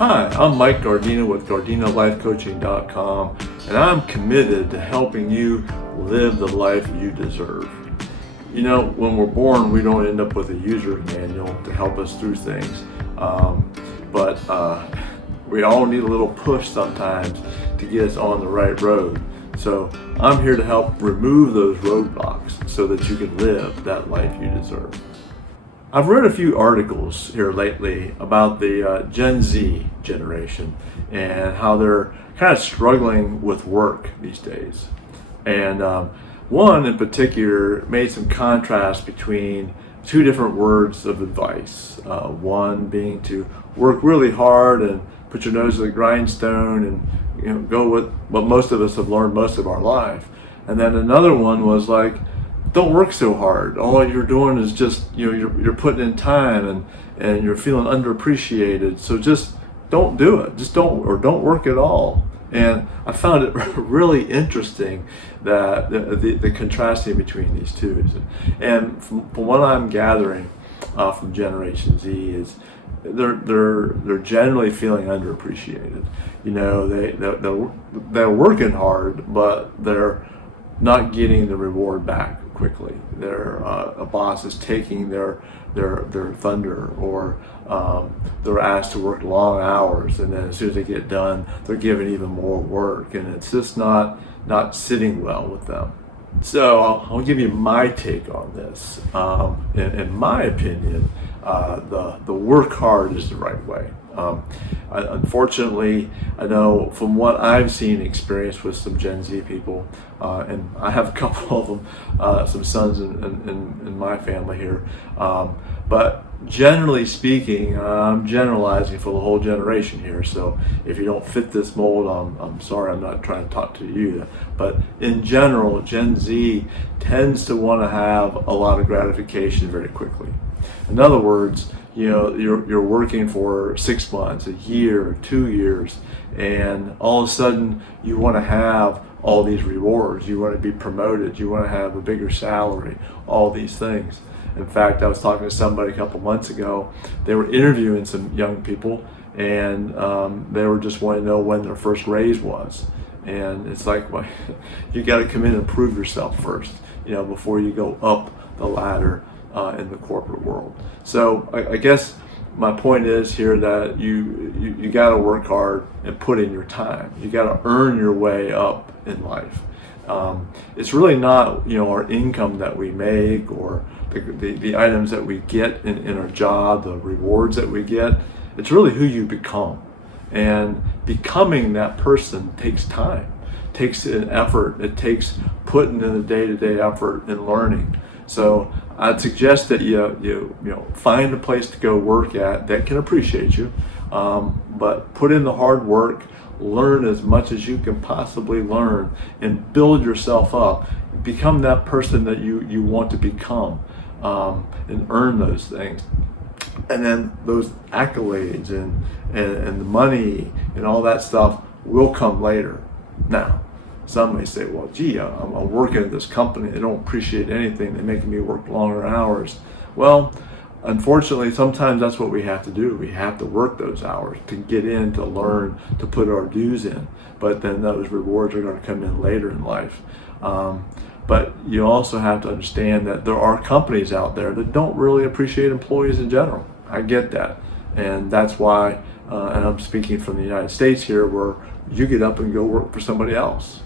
Hi, I'm Mike Gardina with GardinaLifeCoaching.com, and I'm committed to helping you live the life you deserve. You know, when we're born, we don't end up with a user manual to help us through things, but we all need a little push sometimes to get us on the right road. So I'm here to help remove those roadblocks so that you can live that life you deserve. I've read a few articles here lately about the Gen Z generation and how they're kind of struggling with work these days. And one in particular made some contrast between two different words of advice. One being to work really hard and put your nose to the grindstone and go with what most of us have learned most of our life. And then another one was like, don't work so hard. All you're doing is just, you're putting in time and you're feeling underappreciated. So just don't do it. Just don't work at all. And I found it really interesting that the contrasting between these two. And from what I'm gathering from Generation Z is they're generally feeling underappreciated. They're working hard, but they're not getting the reward back quickly. A boss is taking their thunder, or they're asked to work long hours, and then as soon as they get done, they're given even more work, and it's just not sitting well with them. So I'll give you my take on this. In my opinion, the work hard is the right way. Unfortunately, I know from what I've seen, experienced with some Gen Z people, and I have a couple of them, some sons in my family here, but generally speaking, I'm generalizing for the whole generation here, so if you don't fit this mold, I'm sorry, I'm not trying to talk to you, but in general, Gen Z tends to want to have a lot of gratification very quickly. In other words, you're working for 6 months, a year, 2 years, and all of a sudden you want to have all these rewards. You want to be promoted. You want to have a bigger salary, all these things. In fact, I was talking to somebody a couple months ago. They were interviewing some young people, and they were just wanting to know when their first raise was. And it's like, well, you got to come in and prove yourself first, before you go up the ladder in the corporate world. So I guess my point is here that you got to work hard and put in your time. You got to earn your way up in life. It's really not our income that we make or the items that we get in our job, the rewards that we get. It's really who you become, and becoming that person takes time, takes an effort. It takes putting in the day-to-day effort and learning. So I'd suggest that you find a place to go work at that can appreciate you, but put in the hard work, learn as much as you can possibly learn, and build yourself up. Become that person that you want to become, and earn those things. And then those accolades and the money and all that stuff will come later. Now, some may say, well, gee, I'm working at this company. They don't appreciate anything. They're making me work longer hours. Well, unfortunately, sometimes that's what we have to do. We have to work those hours to get in, to learn, to put our dues in. But then those rewards are going to come in later in life. But you also have to understand that there are companies out there that don't really appreciate employees in general. I get that. And that's why, and I'm speaking from the United States here, where you get up and go work for somebody else.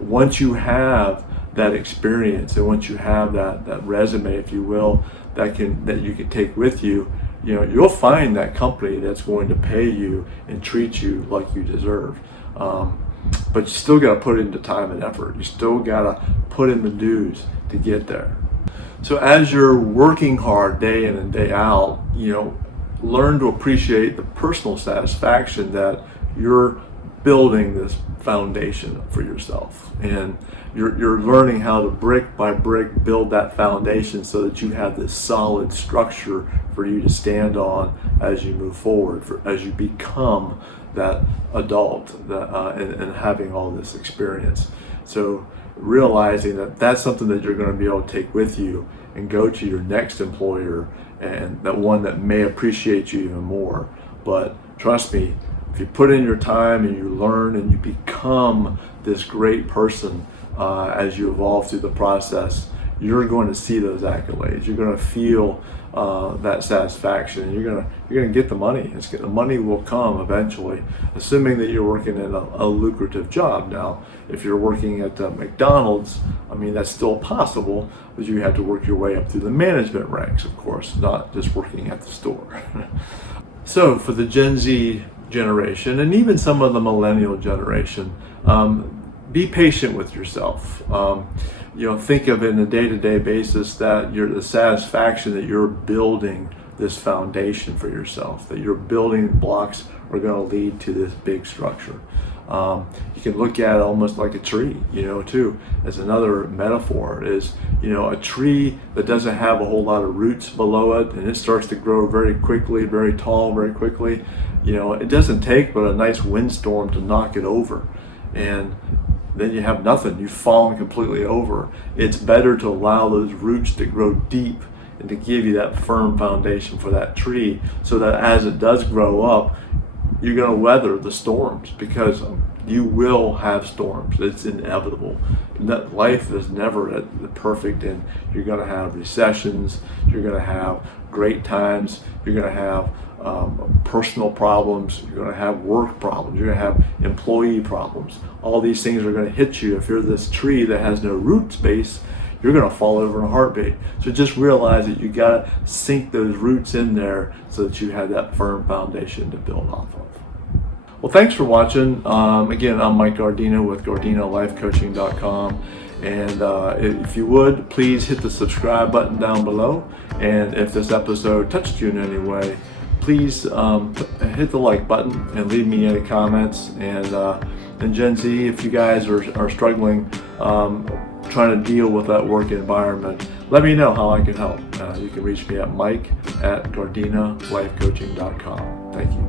Once you have that experience, and once you have that resume, if you will, that you can take with you, you'll find that company that's going to pay you and treat you like you deserve. But you still got to put in the time and effort. You still got to put in the dues to get there. So as you're working hard day in and day out, learn to appreciate the personal satisfaction that you're building this foundation for yourself, and you're learning how to brick by brick build that foundation so that you have this solid structure for you to stand on as you move forward, as you become that adult and having all this experience. So realizing that that's something that you're going to be able to take with you and go to your next employer, and that one that may appreciate you even more. But trust me, if you put in your time and you learn and you become this great person as you evolve through the process, you're going to see those accolades. You're going to feel that satisfaction, and you're going to get the money. The money will come eventually, assuming that you're working in a lucrative job. Now, if you're working at McDonald's, I mean, that's still possible, but you have to work your way up through the management ranks, of course, not just working at the store. So for the Gen Z generation, and even some of the millennial generation, be patient with yourself. Think of it in a day-to-day basis that the satisfaction that you're building this foundation for yourself, that your building blocks are going to lead to this big structure. You can look at it almost like a tree, too, as another metaphor is, a tree that doesn't have a whole lot of roots below it, and it starts to grow very quickly, very tall, very quickly. It doesn't take but a nice windstorm to knock it over. And then you have nothing. You've fallen completely over. It's better to allow those roots to grow deep and to give you that firm foundation for that tree, so that as it does grow up, you're going to weather the storms, because you will have storms. It's inevitable. Life is never perfect, and you're going to have recessions, you're going to have great times, you're going to have personal problems, you're going to have work problems, you're going to have employee problems. All these things are going to hit you. If you're this tree that has no root space, you're going to fall over in a heartbeat. So just realize that you got to sink those roots in there so that you have that firm foundation to build off of. Well, thanks for watching. Again, I'm Mike Gardino with GardinoLifeCoaching.com. And if you would, please hit the subscribe button down below. And if this episode touched you in any way, please hit the like button and leave me any comments. And Gen Z, if you guys are struggling trying to deal with that work environment, let me know how I can help. You can reach me at Mike@GardinoLifeCoaching.com. Thank you.